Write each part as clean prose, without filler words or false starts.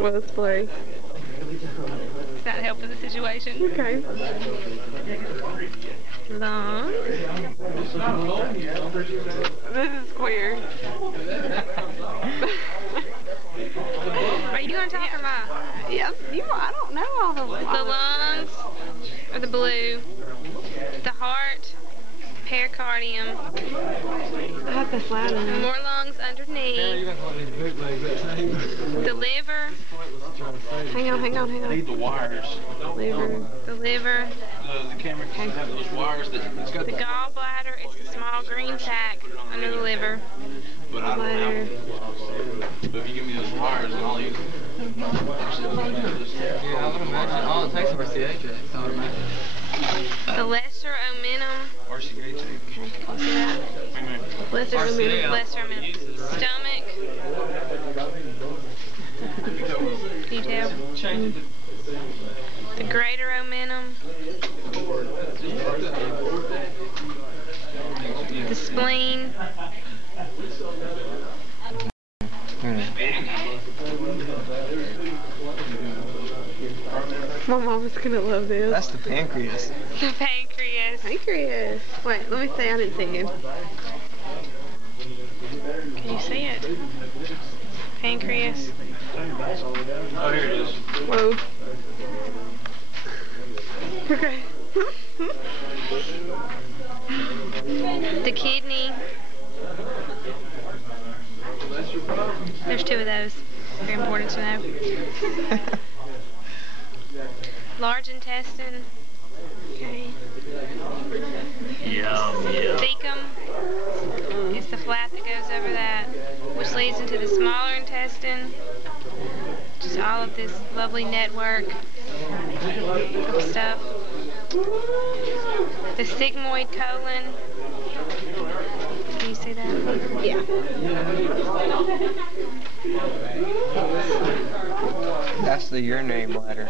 Well, let's play. Does that help with the situation? Okay. Long. This is queer. Are you going to talk or not? Yes, I don't know all the lungs, or the blue, the heart, pericardium. I have the flat one. More lungs underneath. The liver. Hang on. I need the wires. Liver. The liver. The camera can have those wires that it's got The gallbladder is the small green sac under the liver. But I don't have them. But if you give me those wires, then I'll use them. Yeah, I would imagine all it takes for CH, I would imagine. The lesser omentum. RCA tape. Okay, can you see that? Lesser omentum. Lesser omentum. Stomach. Can you tell? The greater omentum. The spleen. My mama's gonna love this. That's the pancreas. The pancreas. Pancreas. Wait, let me see. I didn't see it. Can you see it? Pancreas. Oh, here it is. Whoa. Okay. The kidney. There's two of those. Very important to know. Large intestine. Okay. Cecum is the flap that goes over that, which leads into the smaller intestine. Just all of this lovely network of stuff. The sigmoid colon. Can you see that? Yeah. That's the urinary bladder.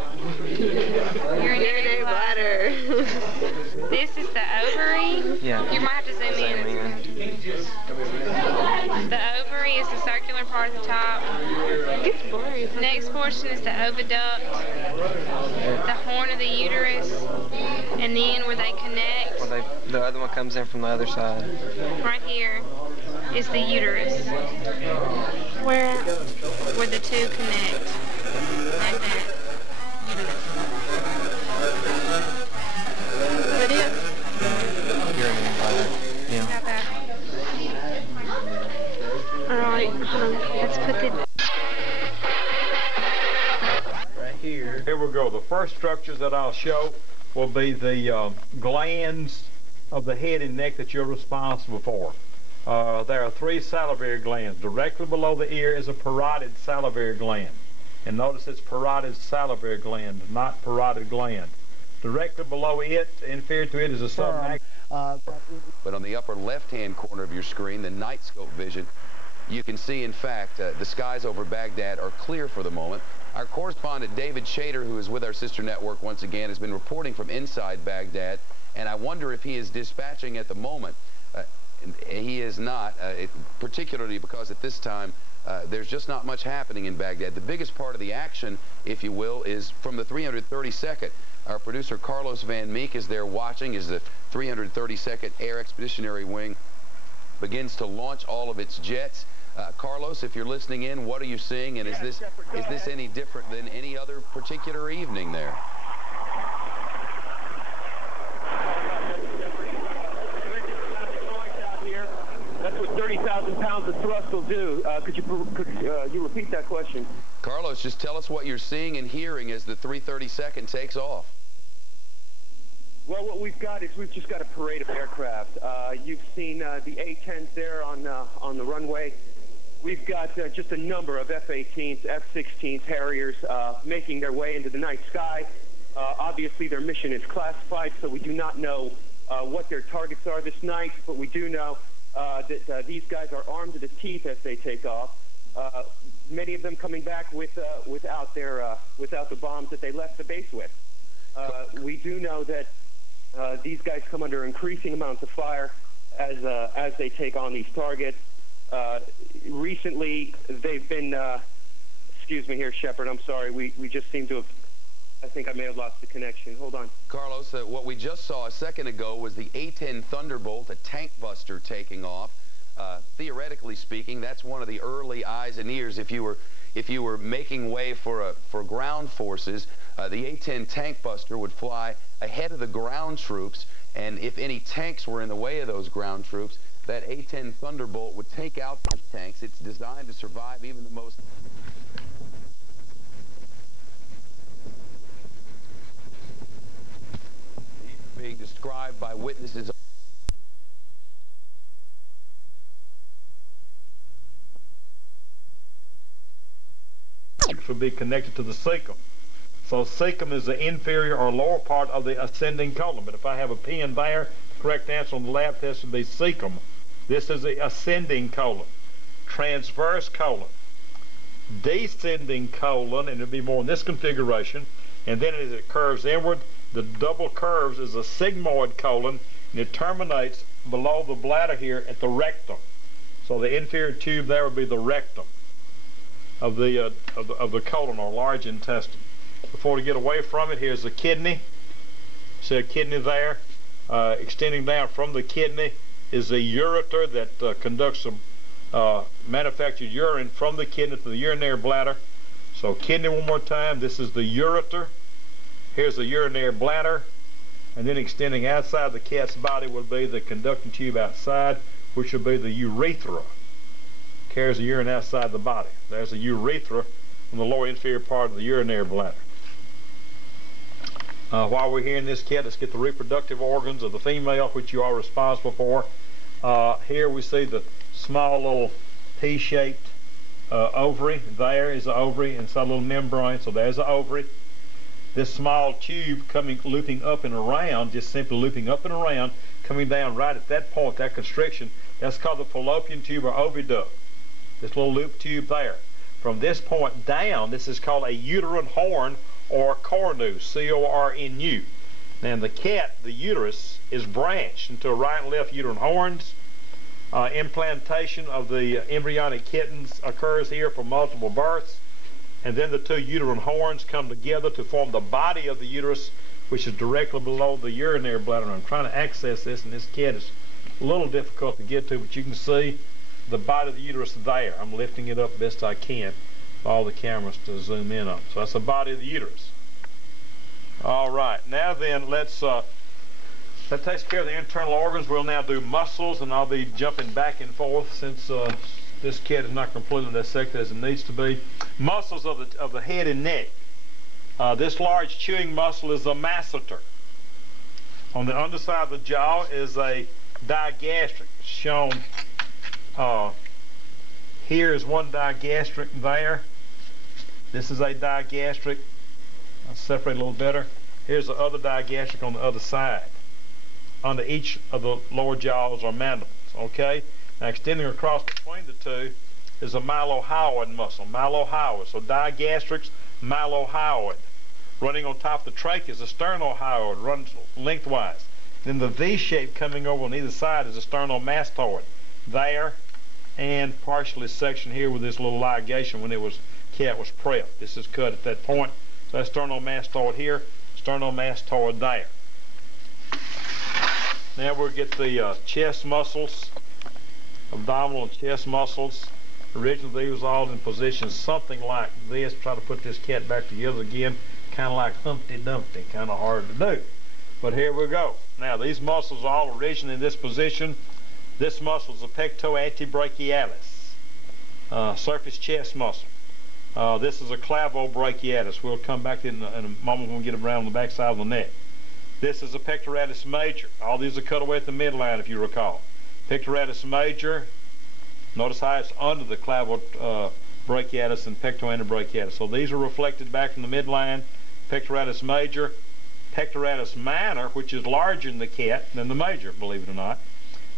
Urinary bladder. This is the ovary. Yeah. You might have to zoom in. The ovary is the circular part at the top. It's blurry. Next portion is the oviduct, the horn of the uterus, and then where they connect, Well, the other one comes in from the other side. right here, is the uterus. Where? Where the two connect. Like that. Uterus. What is? Urinary bladder. Yeah. Got that? Alright. Let's put the... Right here. Here we go. The first structures that I'll show will be the glands of the head and neck that you're responsible for. There are three salivary glands. Directly below the ear is a parotid salivary gland. And notice it's parotid salivary gland, not parotid gland. Directly below it, inferior to it, is a submaxillary. But on the upper left-hand corner of your screen, the night scope vision, you can see, in fact, the skies over Baghdad are clear for the moment. Our correspondent, David Shader, who is with our sister network once again, has been reporting from inside Baghdad, and I wonder if he is dispatching at the moment. He is not, particularly because at this time, there's just not much happening in Baghdad. The biggest part of the action, if you will, is from the 332nd. Our producer, Carlos Van Meek, is there watching as the 332nd Air Expeditionary Wing begins to launch all of its jets. Carlos, if you're listening in, what are you seeing, and is this any different than any other particular evening there? That's what 30,000 pounds of thrust will do. Could you repeat that question? Carlos, just tell us what you're seeing and hearing as the 332nd takes off. Well, what we've got is we've just got a parade of aircraft. You've seen the A-10s there on the runway. We've got just a number of F-18s, F-16s, Harriers making their way into the night sky. Obviously, their mission is classified, so we do not know what their targets are this night, but we do know that these guys are armed to the teeth as they take off. Many of them coming back without the bombs that they left the base with. We do know that these guys come under increasing amounts of fire as they take on these targets. Recently, they've been excuse me here, Shepard. I'm sorry. We just seem to have, I think I may have lost the connection. Hold on. Carlos, what we just saw a second ago was the A-10 Thunderbolt, a tank buster taking off. Theoretically speaking, that's one of the early eyes and ears. If you were making way for ground forces, the A-10 tank buster would fly ahead of the ground troops, and if any tanks were in the way of those ground troops, that A-10 Thunderbolt would take out the tanks. It's designed to survive even the most... being described by witnesses. Will be connected to the cecum. So cecum is the inferior or lower part of the ascending colon. But if I have a pin there, the correct answer on the lab test would be cecum. This is the ascending colon. Transverse colon. Descending colon, and it'll be more in this configuration. And then as it curves inward, the double curves is a sigmoid colon, and it terminates below the bladder here at the rectum. So the inferior tube there would be the rectum of the colon or large intestine. Before we get away from it, here's the kidney. See a kidney there? Extending down from the kidney is the ureter that conducts some manufactured urine from the kidney to the urinary bladder. So kidney one more time. This is the ureter. Here's the urinary bladder. And then extending outside the cat's body would be the conducting tube outside, which would be the urethra. Carries the urine outside the body. There's the urethra on the lower inferior part of the urinary bladder. While we're here in this cat, let's get the reproductive organs of the female, which you are responsible for. Here we see the small little P-shaped ovary. There is the ovary inside a little membrane, so there's the ovary. This small tube looping up and around, just simply looping up and around, coming down right at that point, that constriction, that's called the fallopian tube or oviduct. This little loop tube there. From this point down, this is called a uterine horn or cornu, C-O-R-N-U. Now in the cat, the uterus is branched into right and left uterine horns. Implantation of the embryonic kittens occurs here for multiple births. And then the two uterine horns come together to form the body of the uterus, which is directly below the urinary bladder. And I'm trying to access this, and this cat is a little difficult to get to, but you can see the body of the uterus there. I'm lifting it up best I can for all the cameras to zoom in on. So that's the body of the uterus. All right, now then that takes care of the internal organs. We'll now do muscles, and I'll be jumping back and forth since this cat is not completely dissected as it needs to be. Muscles of the head and neck. This large chewing muscle is a masseter. On the underside of the jaw is a digastric, shown here is one digastric there. This is a digastric. I'll separate a little better. Here's the other digastric on the other side. Under each of the lower jaws or mandibles. Okay? Now extending across between the two is a mylohyoid muscle. Mylohyoid. So digastrics, mylohyoid. Running on top of the trachea is a sternohyoid, runs lengthwise. Then the V shape coming over on either side is a sternomastoid. There, and partially sectioned here with this little ligation when cat was prepped. This is cut at that point. So that's sternomastoid here, sternomastoid there. Now we'll get the chest muscles, abdominal and chest muscles. Originally these was all in position something like this. Try to put this cat back together again, kind of like Humpty Dumpty, kind of hard to do. But here we go. Now these muscles are all originally in this position. This muscle is the pectoantebrachialis, surface chest muscle. This is a clavobrachialis. We'll come back in a moment when we get around the back side of the neck. This is a pectoralis major. All these are cut away at the midline, if you recall. Pectoralis major, notice how it's under the clavobrachialis and pectoantebrachialis. So these are reflected back from the midline. Pectoralis major, pectoralis minor, which is larger in the cat than the major, believe it or not.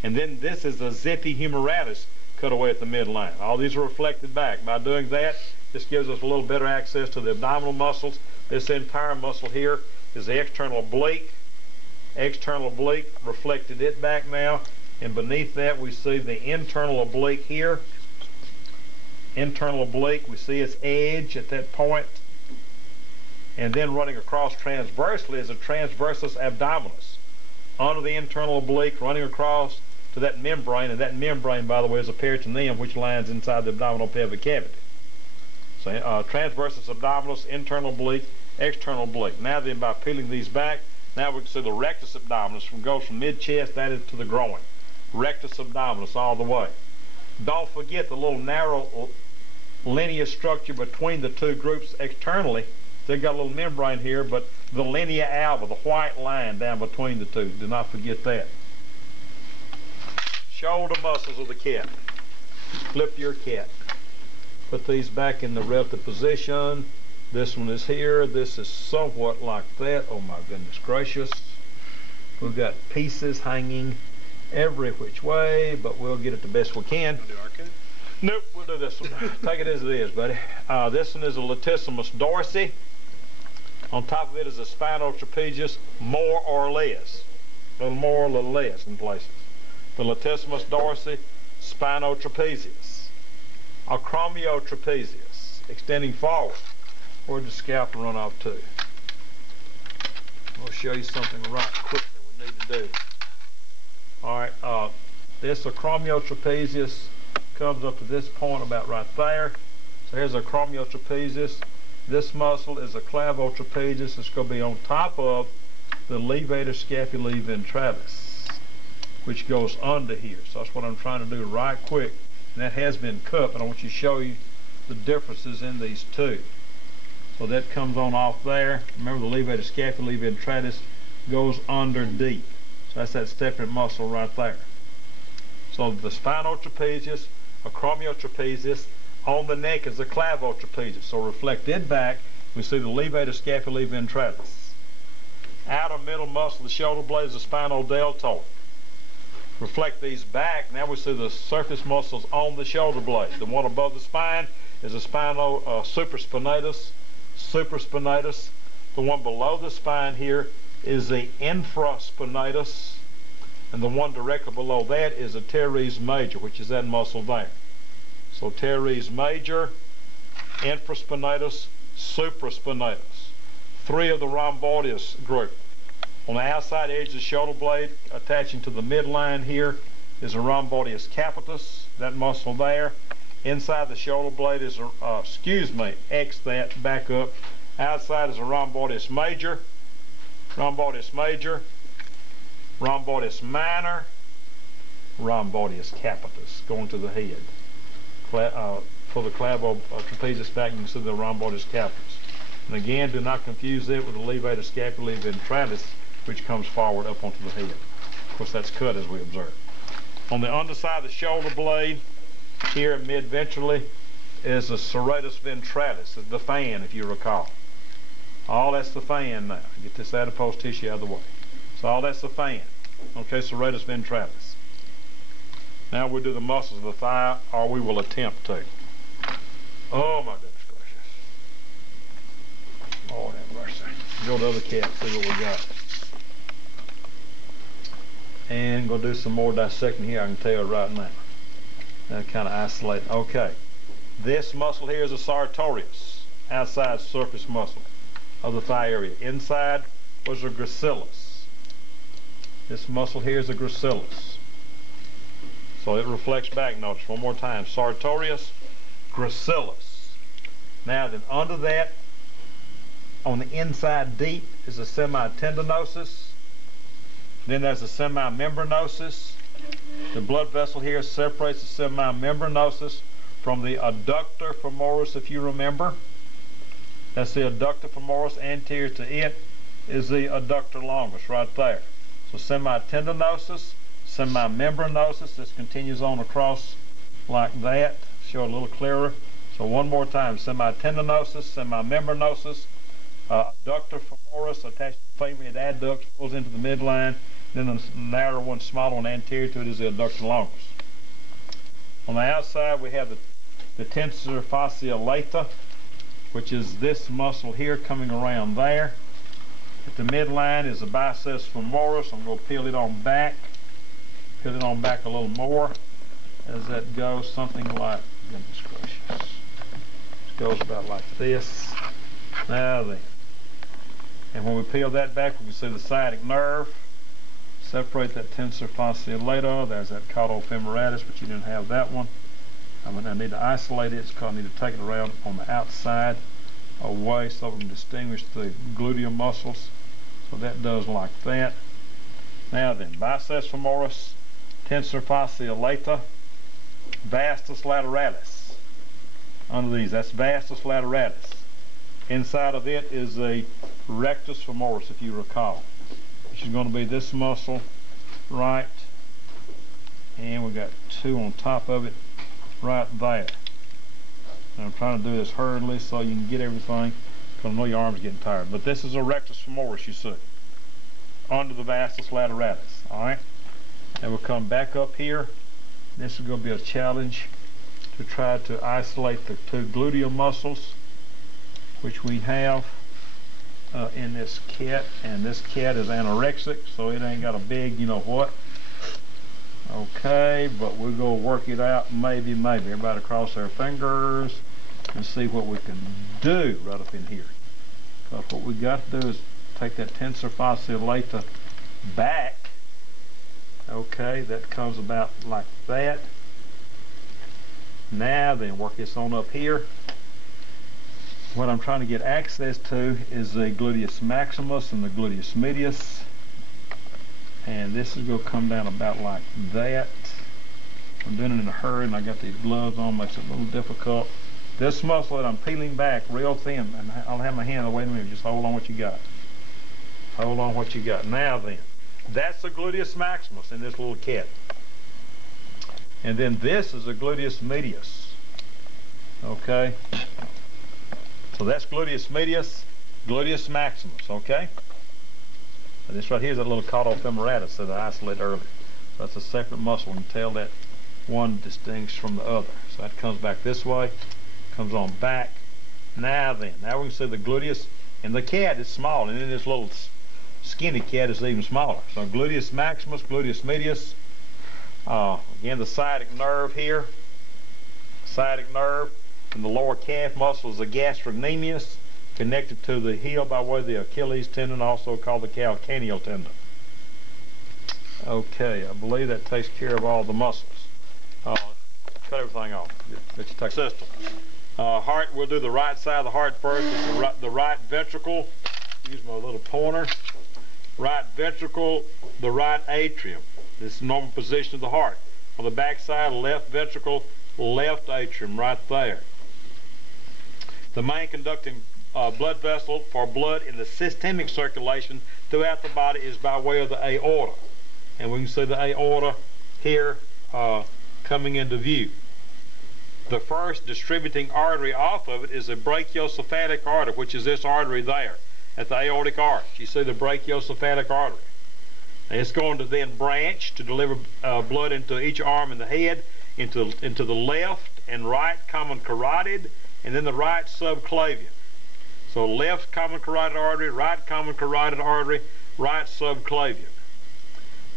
And then this is a zipihumeralis cut away at the midline. All these are reflected back. By doing that, this gives us a little better access to the abdominal muscles. This entire muscle here is the external oblique. External oblique, reflected it back now. And beneath that we see the internal oblique here. internal oblique. We see its edge at that point. And then running across transversely is a transversus abdominis. Under the internal oblique, running across to that membrane, and that membrane, by the way, is a peritoneum which lines inside the abdominal pelvic cavity. So transversus abdominis, internal oblique, external oblique. Now then, by peeling these back, now we can see the rectus abdominis goes from mid-chest, that is to the groin. Rectus abdominis all the way. Don't forget the little narrow linea structure between the two groups externally. They've got a little membrane here, but the linea alba, the white line down between the two, do not forget that. Shoulder muscles of the cat. Flip your cat. Put these back in the relative position. This one is here. This is somewhat like that. Oh my goodness gracious. We've got pieces hanging every which way, but we'll get it the best we can. Do arcade? Nope, we'll do this one. Take it as it is, buddy. This one is a latissimus dorsi. On top of it is a spinal trapezius, more or less. A little more, a little less in places. The latissimus dorsi, spinal trapezius. Acromiotrapezius, extending forward. Where'd the scalpel run off to? I'll show you something right quick that we need to do. All right, this acromiotrapezius comes up to this point about right there. So here's acromiotrapezius. This muscle is a clavotrapezius. It's going to be on top of the levator scapulae ventralis, which goes under here. So that's what I'm trying to do right quick. And that has been cut, but I want you to show you the differences in these two. So that comes on off there. Remember, the levator scapulae ventralis goes under deep. So that's that separate muscle right there. So the spinal trapezius, acromiotrapezius, on the neck is the clavotrapezius. So reflected back, we see the levator scapulae ventralis. Outer middle muscle of the shoulder blade is the spinal deltoid. Reflect these back, now we see the surface muscles on the shoulder blade. The one above the spine is the spinal supraspinatus. Supraspinatus. The one below the spine here is the infraspinatus, and the one directly below that is the teres major, which is that muscle there. So teres major, infraspinatus, supraspinatus. Three of the rhomboideus group. On the outside edge of the shoulder blade, attaching to the midline here, is a rhomboideus capitis, that muscle there. Inside the shoulder blade is a, X that, back up. Outside is a rhomboideus major, rhomboideus major, rhomboideus minor, rhomboideus capitis, going to the head. For the clavotrapezius back, you can see the rhomboideus capitis. And again, do not confuse it with the levator scapulae ventralis, which comes forward up onto the head. Of course, that's cut as we observed. On the underside of the shoulder blade, here mid-ventrally, is the serratus ventralis, the fan, if you recall. All that's the fan now. Get this adipose tissue out of the way. So all that's the fan. Okay, serratus ventralis. Now we'll do the muscles of the thigh, or we will attempt to. Oh my goodness gracious. Lord have mercy. Go to the other cat, see what we got. And go do some more dissecting here, I can tell you right now. Kind of isolate. Okay. This muscle here is a sartorius, outside surface muscle of the thigh area. Inside was a gracilis. This muscle here is a gracilis. So it reflects back, notice one more time. Sartorius, gracilis. Now then, under that, on the inside deep, is a semitendinosus. Then there's a semimembranosus. The blood vessel here separates the semimembranosus from the adductor femoris, if you remember. That's the adductor femoris. Anterior to it is the adductor longus right there. So semitendinosus, semimembranosus. This continues on across like that. Show it a little clearer. So one more time. Semitendinosus, semimembranosus, adductor femoris attached to the femur adducts, pulls into the midline. Then the narrow one, smaller one anterior to it is the adductor longus. On the outside we have the tensor fascia lata, which is this muscle here coming around there. At the midline is the biceps femoris. I'm going to peel it on back. Peel it on back a little more as that goes, something like, goodness gracious. goes about like this. Now then. And when we peel that back, we can see the sciatic nerve. Separate that tensor fasciolator. There's that caudal femoralis, but you didn't have that one. I need to isolate it. It's because I need to take it around on the outside away so we can distinguish the gluteal muscles. So that does like that. Now then, biceps femoris, tensor fasciolator, vastus lateralis. Under these, that's vastus lateralis. Inside of it is the rectus femoris, if you recall, which is going to be this muscle right, and we got two on top of it right there. And I'm trying to do this hurriedly so you can get everything, because I know your arm's getting tired. But this is a rectus femoris, you see, under the vastus lateralis. All right, and we'll come back up here. This is going to be a challenge to try to isolate the two gluteal muscles, which we have in this cat, and this cat is anorexic, so it ain't got a big you know what. Okay, but we're going to work it out, maybe. Everybody cross their fingers and see what we can do right up in here. Because what we got to do is take that tensor fasciolator back. Okay, that comes about like that. Now then, work this on up here. What I'm trying to get access to is the gluteus maximus and the gluteus medius. And this is going to come down about like that. I'm doing it in a hurry and I got these gloves on, makes it a little difficult. This muscle that I'm peeling back real thin, and I'll have my hand, wait a minute, just hold on what you got. Hold on what you got. Now then, that's the gluteus maximus in this little cat. And then this is the gluteus medius. Okay? So that's gluteus medius, gluteus maximus, okay? And this right here is that little caudal femoralis that I isolated earlier. So that's a separate muscle. You can tell that one distinguished from the other. So that comes back this way, comes on back. Now then, now we can see the gluteus, and the cat is small, and then this little skinny cat is even smaller. So gluteus maximus, gluteus medius. Again, the sciatic nerve here, sciatic nerve, and the lower calf muscle is the gastrocnemius, connected to the heel by way of the Achilles tendon, also called the calcaneal tendon. Okay, I believe that takes care of all the muscles. Cut everything off. Let you take system. Heart, we'll do the right side of the heart first. It's the right ventricle. Use my little pointer. Right ventricle, the right atrium. This is the normal position of the heart. On the back side, left ventricle, left atrium, right there. The main conducting blood vessel for blood in the systemic circulation throughout the body is by way of the aorta. And we can see the aorta here coming into view. The first distributing artery off of it is the brachiocephalic artery, which is this artery there at the aortic arch. You see the brachiocephalic artery. And it's going to then branch to deliver blood into each arm and the head, into the left and right common carotid, and then the right subclavian. So left common carotid artery, right common carotid artery, right subclavian.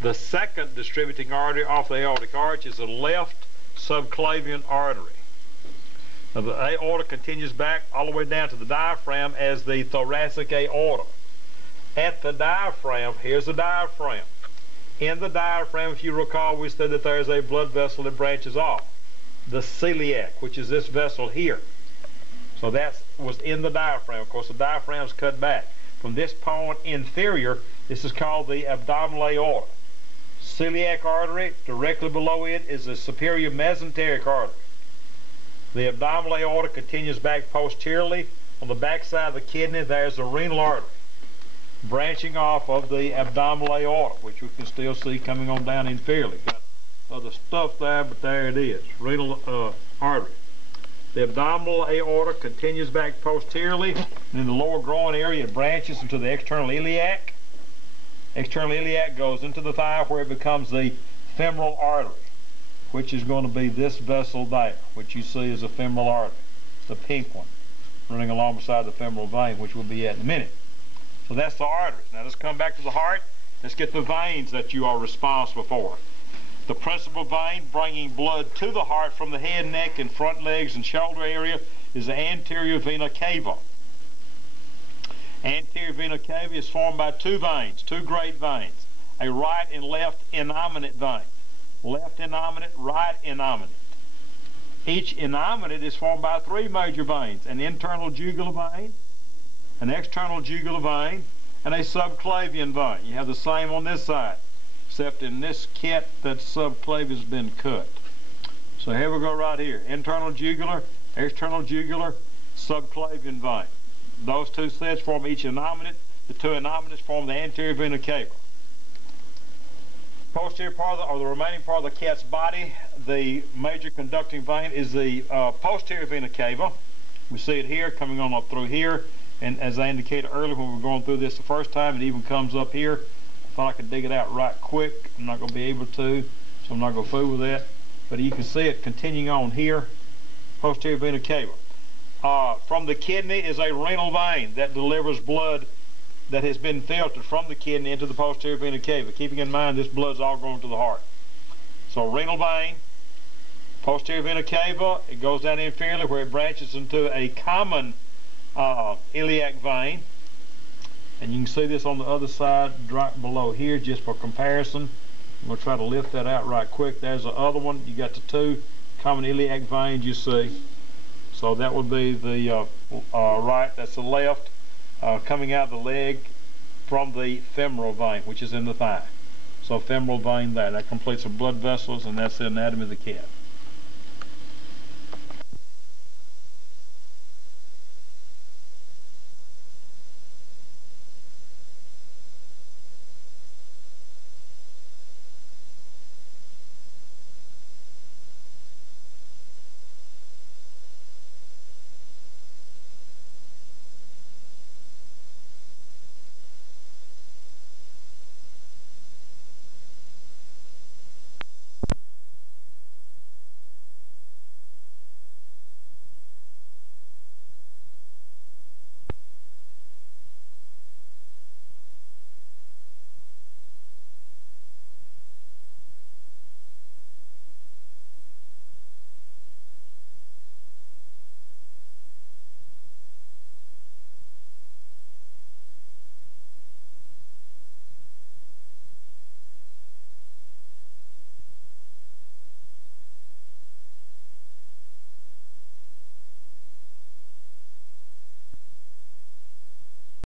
The second distributing artery off the aortic arch is the left subclavian artery. Now the aorta continues back all the way down to the diaphragm as the thoracic aorta. At the diaphragm, here's the diaphragm. In the diaphragm, if you recall, we said that there's a blood vessel that branches off. The celiac, which is this vessel here. So that was in the diaphragm. Of course, the diaphragm is cut back. From this point inferior, this is called the abdominal aorta. Celiac artery, directly below it is the superior mesenteric artery. The abdominal aorta continues back posteriorly. On the back side of the kidney, there's the renal artery, branching off of the abdominal aorta, which you can still see coming on down inferiorly. Got other stuff there, but there it is, renal artery. The abdominal aorta continues back posteriorly, and in the lower groin area it branches into the external iliac. External iliac goes into the thigh where it becomes the femoral artery, which is going to be this vessel there, which you see is a femoral artery, the pink one, running along beside the femoral vein, which we'll be at in a minute. So that's the arteries. Now let's come back to the heart. Let's get the veins that you are responsible for. The principal vein bringing blood to the heart from the head, neck, and front legs and shoulder area is the anterior vena cava. Anterior vena cava is formed by two veins, two great veins, a right and left innominate vein. Left innominate, right innominate. Each innominate is formed by three major veins, an internal jugular vein, an external jugular vein, and a subclavian vein. You have the same on this side, except in this kit that subclavia has been cut. So here we go right here. Internal jugular, external jugular, subclavian vein. Those two sets form each innominate. The two innominates form the anterior vena cava. Posterior part of the remaining part of the cat's body, the major conducting vein is the posterior vena cava. We see it here coming on up through here, and as I indicated earlier when we were going through this the first time, it even comes up here. I thought I could dig it out right quick. I'm not going to be able to, so I'm not going to fool with that. But you can see it continuing on here, posterior vena cava. From the kidney is a renal vein that delivers blood that has been filtered from the kidney into the posterior vena cava. Keeping in mind this blood's all going to the heart. So renal vein, posterior vena cava, it goes down inferiorly where it branches into a common iliac vein. And you can see this on the other side right below here just for comparison. I'm going to try to lift that out right quick. There's the other one. You got the two common iliac veins you see. So that would be the right, that's the left, coming out of the leg from the femoral vein, which is in the thigh. So femoral vein there. That completes the blood vessels, and that's the anatomy of the cat.